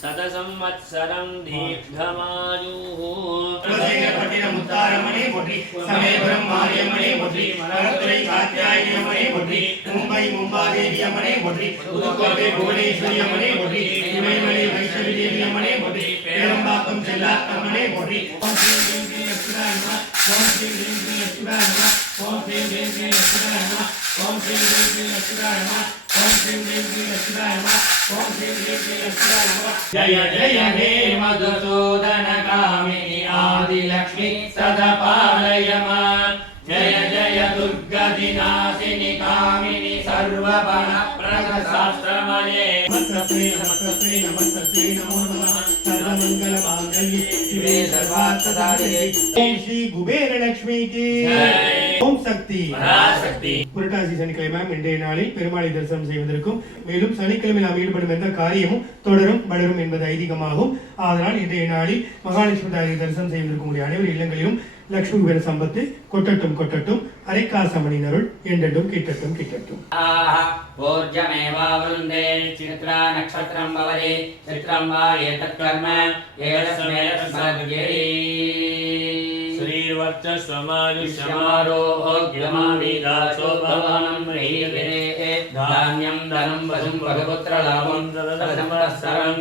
शतसंवत्सरं दीर्घमायुः मुत्तारमणे पोट्री समेवरम मार्यमणे पोट्री मरत्रै कात्यायनमणे पोट्री मुंबई मुंबादेवीयमणे पोट्री पुदुकोटे भुवनेश्वरीयमणे पोट्री इमयमणे वैष्णवीदेवीयमणे पोट्री पेरंबाक्कम सेल्लाक्कमणे पोट्री ओम श्री ह्रीं लक्ष्मीनाय नमः ओम श्री ह्रीं लक्ष्मीनाय नमः ओम श्री ह्रीं लक्ष्मीनाय नमः ओम श्री ह्रीं लक्ष्मीनाय नमः ओम श्री ह्रीं लक्ष्मीनाय नमः ओम श्री ह्रीं लक्ष्मीनाय नमः जय जय हे मधुसूदन कामिनी आदिलक्ष्मी सदा पालय मां जय जय दुर्गदिनाशिनी कामिनी सर्वबल प्रदशास्त्रमये नमस्ते नमस्ते नमो नमः सर्वमंगल मांगल्ये शिवे सर्वार्थसाधिके ओम श्री कुबेर लक्ष्मी की ओम शक्ति पराशक्ति புரட்டாசி சனிக்கிழமை இன்றைய நாளில் பெருமாளை தரிசனம் செய்வதற்கும் மேலும் சனிக்கிழமை நாம் ஈடுபடும் எந்த காரியமும் தொடரும் வளரும் என்பது ஐதீகமாகும். அதனால் இன்றைய நாளில் மகாலட்சுமி தாயை தரிசனம் செய்வதற்கும் உடைய அனைவர் இல்லங்களிலும் லட்சுமி குபேர சம்பத்து கொட்டட்டும் கொட்டட்டும் அரைக்காசமணி அருள் என்றென்றும் கிட்டட்டும் கிட்டட்டும். ऊर्जमेवावरुन्धे चित्रा नक्षत्रं भवति चित्रं वा एतत् कर्म एतस्मेतस्सर्गेरि श्रीवर्चस्वमायुष्यमारोग्यमाविदासो भवानं ह्रीगिरे धान्यं धनं वशं भगपुत्रलाभं सततं